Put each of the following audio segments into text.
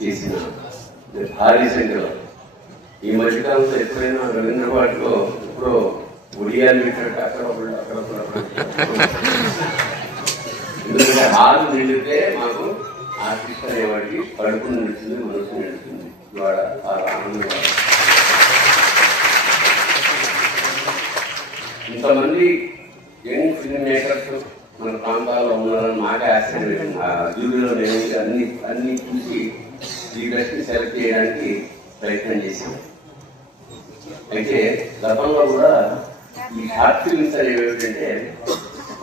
చేసిన భారీ సంఖ్యలో ఈ మధ్యకాలంలో ఎప్పుడైనా రవీంద్ర పాటలో ఇప్పుడు ఒడియాలు పెట్టినట్టు అక్కడ ఎందుకంటే హాలు నిండితే మాకు ఆర్టిస్ట్ అనేవాడికి కడుపు నిలుస్తుంది, మనసు నిలుస్తుంది. ఇవాళ ఆ ఆనందం. ఇంతమంది యంగ్ ఫిల్మ్ మేకర్స్ మన ప్రాంతాల్లో ఉన్నారని మాకే ఆశ్చర్యం. ఆ జ్యూరీలో నేను అన్ని చూసి ఈ డ్రెస్ని సెలెక్ట్ చేయడానికి ప్రయత్నం చేశాం. అయితే గతంలో కూడా ఈ షార్ట్ ఫిల్మ్స్ అనేవి ఏమిటంటే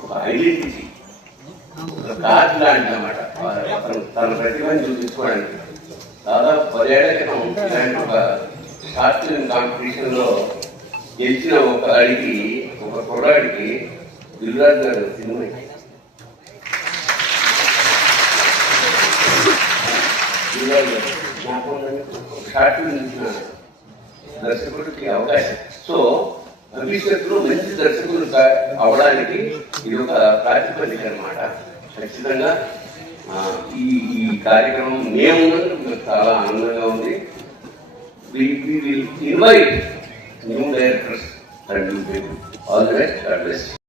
ఒక ఐడెంటిటీ, ఒక కార్డు లాంటి అన్నమాట. తన ప్రతిభను చూపించుకోవడానికి దాదాపు 10 ఏళ్ల క్రితం ఇలాంటి ఒక షార్ట్ ఫిల్మ్ కాంపిటీషన్ లో గెలిచిన ఒక కుర్రాడికి దిల్రాజు గారు సినిమా షార్ట్ ఫిల్మ్ ఇచ్చిన దర్శకుడికి అవకాశం. సో భవిష్యత్తులో మంచి దర్శకులు అవడానికి ఇది ఒక ప్రాతిపదిక అన్నమాట. ఖచ్చితంగా ఈ కార్యక్రమం మేము చాలా ఆనందంగా ఉంది. We will invite new directors and new people. All the best. God bless.